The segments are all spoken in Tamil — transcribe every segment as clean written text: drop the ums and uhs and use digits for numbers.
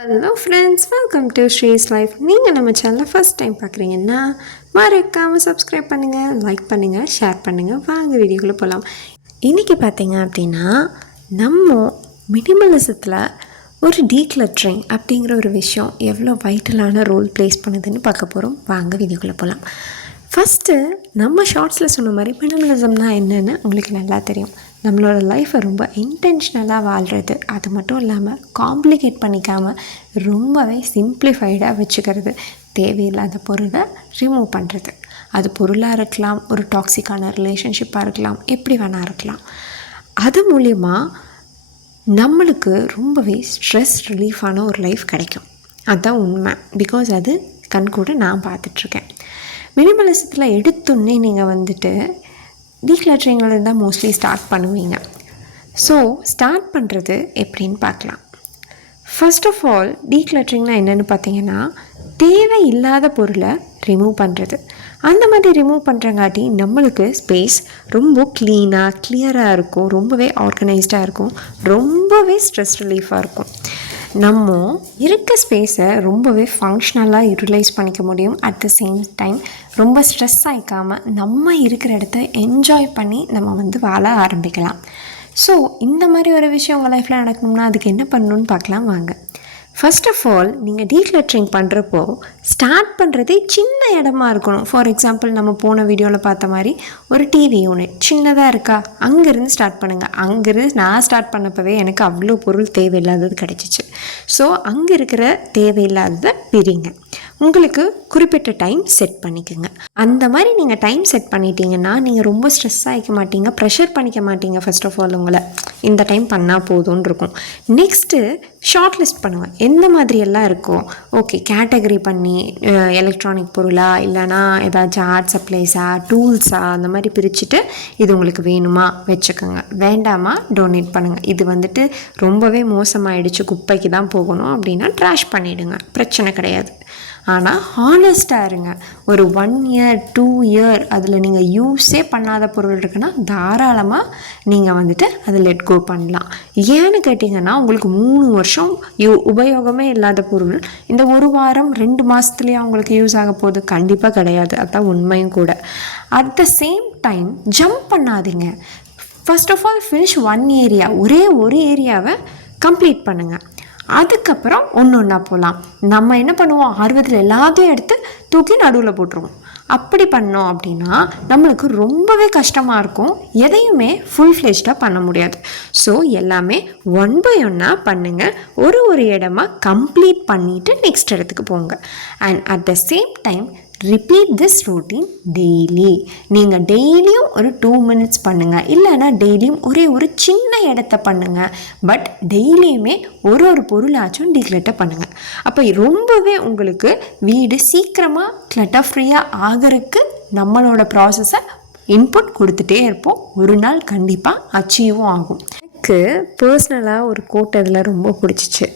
Hello friends, welcome to ஸ்ரீஸ் life. நீங்கள் நம்ம சேனலை ஃபஸ்ட் டைம் பார்க்குறீங்கன்னா மறக்காமல் சப்ஸ்கிரைப் பண்ணுங்கள், லைக் பண்ணுங்கள், ஷேர் பண்ணுங்கள். வாங்க வீடியோக்குள்ளே போகலாம். இன்றைக்கி பார்த்தீங்க அப்படின்னா நம்ம மினிமலிசத்தில் ஒரு டீக்ளட்டரிங் அப்படிங்கிற ஒரு விஷயம் எவ்வளோ வைட்டலான ரோல் ப்ளேஸ் பண்ணுதுன்னு பார்க்க போகிறோம். வாங்க வீடியோக்குள்ளே போகலாம். ஃபஸ்ட்டு நம்ம ஷார்ட்ஸில் சொன்ன மாதிரி மினிமலிசம்னா என்னென்னு உங்களுக்கு நல்லா தெரியும். நம்மளோட லைஃப்பை ரொம்ப இன்டென்ஷ்னலாக வாழ்கிறது, அது மட்டும் இல்லாமல் காம்ப்ளிகேட் பண்ணிக்காமல் ரொம்பவே சிம்பிளிஃபைடாக வச்சுக்கிறது, தேவையில்லாத பொருளை ரிமூவ் பண்ணுறது. அது பொருளாக இருக்கலாம், ஒரு டாக்ஸிக்கான ரிலேஷன்ஷிப்பாக இருக்கலாம், எப்படி வேணால் இருக்கலாம். அது மூலிமா நம்மளுக்கு ரொம்பவே ஸ்ட்ரெஸ் ரிலீஃபான ஒரு லைஃப் கிடைக்கும். அதுதான் உண்மை. பிகாஸ் அது கண்கூட நான் பார்த்துட்ருக்கேன். மினிமலிசத்தில் எடுத்தோன்னே நீங்கள் வந்துட்டு டீக்ளட்டரிங்கில் தான் மோஸ்ட்லி ஸ்டார்ட் பண்ணுவீங்க. ஸோ ஸ்டார்ட் பண்ணுறது எப்படின்னு பார்க்கலாம். ஃபர்ஸ்ட் ஆஃப் ஆல், டீக்ளட்டரிங்னா என்னென்னு பார்த்தீங்கன்னா தேவையில்லாத பொருளை ரிமூவ் பண்ணுறது. அந்த மாதிரி ரிமூவ் பண்ணுறங்காட்டி நம்மளுக்கு ஸ்பேஸ் ரொம்ப க்ளீனாக கிளியராக இருக்கும், ரொம்பவே ஆர்கனைஸ்டாக இருக்கும், ரொம்பவே ஸ்ட்ரெஸ் ரிலீஃபாக இருக்கும். நம்ம இருக்க ஸ்பேஸை ரொம்பவே ஃபங்க்ஷனலாக யூட்டிலைஸ் பண்ணிக்க முடியும். அட் த சேம் டைம் ரொம்ப ஸ்ட்ரெஸ் ஆகிக்காமல் நம்ம இருக்கிற இடத்த என்ஜாய் பண்ணி நம்ம வாழ ஆரம்பிக்கலாம். ஸோ இந்த மாதிரி ஒரு விஷயம் உங்கள் லைஃப்பில் நடக்கணும்னா அதுக்கு என்ன பண்ணணுன்னு பார்க்கலாம் வாங்க. ஃபர்ஸ்ட் ஆஃப் ஆல், நீங்கள் டீக்ளட்டரிங் பண்ணுறப்போ ஸ்டார்ட் பண்ணுறதே சின்ன இடமா இருக்கணும். ஃபார் எக்ஸாம்பிள், நம்ம போன வீடியோவில் பார்த்த மாதிரி ஒரு டிவி யூனிட் சின்னதாக இருக்கா, அங்கேருந்து ஸ்டார்ட் பண்ணுங்கள். அங்கேருந்து நான் ஸ்டார்ட் பண்ணப்பவே எனக்கு அவ்வளோ பொருள் தேவையில்லாதது கிடச்சிச்சு. ஸோ அங்கே இருக்கிற தேவையில்லாததை பிரிங்க. உங்களுக்கு குறிப்பிட்ட டைம் செட் பண்ணிக்கோங்க. அந்த மாதிரி நீங்கள் டைம் செட் பண்ணிட்டீங்கன்னா நீங்கள் ரொம்ப ஸ்ட்ரெஸ் ஆகிக்க மாட்டீங்க, ப்ரெஷர் பண்ணிக்க மாட்டீங்க. ஃபர்ஸ்ட் ஆஃப் ஆல், உங்களை இந்த டைம் பண்ணால் போதும்னு இருக்கும். நெக்ஸ்ட்டு ஷார்ட் லிஸ்ட் பண்ணுவேன், எந்த மாதிரியெல்லாம் இருக்கும். ஓகே, கேட்டகரி பண்ணி எலக்ட்ரானிக் பொருளா இல்லைனா ஏதாச்சும் ஆர்ட் சப்ளைஸா டூல்ஸா அந்த மாதிரி பிரிச்சுட்டு இது உங்களுக்கு வேணுமா வச்சுக்கோங்க, வேண்டாமா டொனேட் பண்ணுங்கள். இது ரொம்பவே மோசமாயிடுச்சு, குப்பைக்கு தான் போகணும் அப்படின்னா ட்ராஷ் பண்ணிவிடுங்க, பிரச்சனை கிடையாது. ஆனால் ஹானஸ்ட்டாக இருங்க. ஒரு 1 இயர் 2 இயர் அதில் நீங்கள் யூஸே பண்ணாத பொருள் இருக்குன்னா தாராளமாக நீங்கள் அதை லெட் கோ பண்ணலாம். ஏன்னு கேட்டிங்கன்னா உங்களுக்கு 3 வருஷம் உபயோகமே இல்லாத பொருள் இந்த 1 வாரம் 2 மாதத்துலேயே அவங்களுக்கு யூஸ் ஆக போகுது? கண்டிப்பாக கிடையாது. அதுதான் உண்மையும் கூட. At the same time jump பண்ணாதீங்க. First of all, finish 1 area, ஒரே ஒரு ஏரியாவை கம்ப்ளீட் பண்ணுங்கள். அதுக்கப்புறம் ஒன்றா போகலாம். நம்ம என்ன பண்ணுவோம், ஆர்வத்தில் எல்லாத்தையும் எடுத்து தூக்கி நடுவில் போட்டுருவோம். அப்படி பண்ணோம் அப்படின்னா நம்மளுக்கு ரொம்பவே கஷ்டமாக இருக்கும், எதையுமே ஃபுல் ஃப்ளெஜ்டாக பண்ண முடியாது. ஸோ எல்லாமே 1 by 1 பண்ணுங்கள். ஒரு இடமா கம்ப்ளீட் பண்ணிவிட்டு நெக்ஸ்ட் இடத்துக்கு போங்க. And at the same time repeat this routine daily. நீங்கள் டெய்லியும் ஒரு 2 minutes பண்ணுங்கள், இல்லைன்னா டெய்லியும் ஒரு சின்ன இடத்த பண்ணுங்கள். பட் டெய்லியுமே ஒரு பொருளாச்சும் டீக்ளட்டர் பண்ணுங்கள். அப்போ ரொம்பவே உங்களுக்கு வீடு சீக்கிரமாக கிளட்டர் ஃப்ரீயாக ஆகிறதுக்கு நம்மளோட ப்ராசஸை இன்புட் கொடுத்துட்டே இருப்போம். ஒரு நாள் கண்டிப்பாக அச்சீவும் ஆகும். எனக்கு பர்சனலாக ஒரு கோட் அதில் ரொம்ப பிடிச்சிச்சு.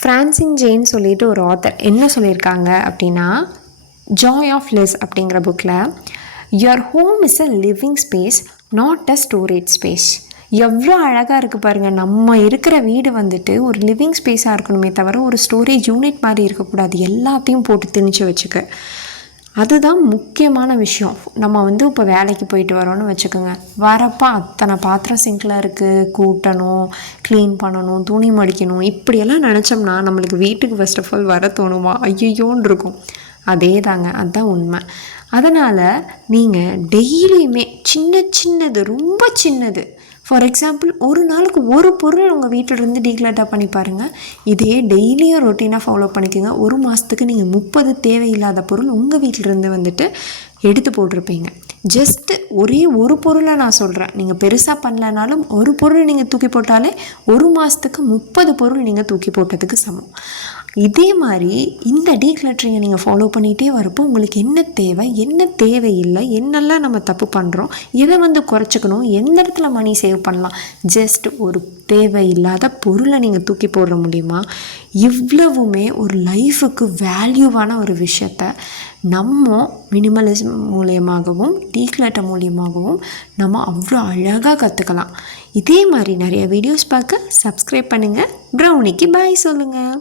ஃப்ரான்சின் ஜேன் சொல்லிட்டு ஒரு ஆத்தர் என்ன சொல்லியிருக்காங்க அப்படின்னா, ஜாய் ஆஃப் லெஸ் அப்படிங்கிற புக்கில், your home is a living space, not a storage space. எவ்வளோ அழகாக இருக்குது பாருங்கள். நம்ம இருக்கிற வீடு ஒரு லிவிங் ஸ்பேஸாக இருக்கணுமே தவிர ஒரு ஸ்டோரேஜ் யூனிட் மாதிரி இருக்கக்கூடாது. எல்லாத்தையும் போட்டு திணிச்சு வச்சுக்க, அதுதான் முக்கியமான விஷயம். நம்ம இப்போ வேலைக்கு போயிட்டு வரோன்னு வச்சுக்கோங்க, வரப்போ அத்தனை பாத்திரம் சிங்கில் இருக்குது, கூட்டணும், க்ளீன் பண்ணணும், துணி மடிக்கணும், இப்படியெல்லாம் நினச்சோம்னா நம்மளுக்கு வீட்டுக்கு ஃபர்ஸ்ட் ஆஃப் ஆல் வர தோணுமா, ஐயோன்னு இருக்கும். அதே தாங்க, அதுதான் உண்மை. அதனால் நீங்கள் டெய்லியுமே சின்னது, ரொம்ப சின்னது, ஃபார் எக்ஸாம்பிள் ஒரு நாளுக்கு ஒரு பொருள் உங்கள் வீட்டிலிருந்து டீக்ளட்டர் பண்ணி பாருங்கள். இதே டெய்லியும் ரொட்டீனாக ஃபாலோ பண்ணிக்கோங்க. 1 மாதத்துக்கு நீங்கள் 30 தேவையில்லாத பொருள் உங்கள் வீட்டிலிருந்து எடுத்து போட்டிருப்பீங்க. ஜஸ்ட்டு ஒரு பொருளை நான் சொல்கிறேன், நீங்கள் பெருசாக பண்ணலனாலும் ஒரு பொருள் நீங்கள் தூக்கி போட்டாலே 1 மாதத்துக்கு 30 பொருள் நீங்கள் தூக்கி போட்டதுக்கு சமம். இதே மாதிரி இந்த டீக்ளட்டரிங்கை நீங்கள் ஃபாலோ பண்ணிகிட்டே வரப்போ உங்களுக்கு என்ன தேவை, என்ன தேவையில்லை, என்னெல்லாம் நம்ம தப்பு பண்ணுறோம், இதை குறைச்சிக்கணும், எந்த இடத்துல மணி சேவ் பண்ணலாம், ஜஸ்ட் ஒரு தேவையில்லாத பொருளை நீங்கள் தூக்கி போட முடியுமா? இவ்வளவுமே ஒரு லைஃபுக்கு வேல்யூவான ஒரு விஷயத்த நம்ம மினிமலிசம் மூலியமாகவும் டீக்ளட்டர் மூலியமாகவும் நம்ம அவ்வளோ அழகாக கற்றுக்கலாம். இதே மாதிரி நிறைய வீடியோஸ் பார்க்க சப்ஸ்கிரைப் பண்ணுங்கள். ப்ரௌனிக்கு பாய் சொல்லுங்கள்.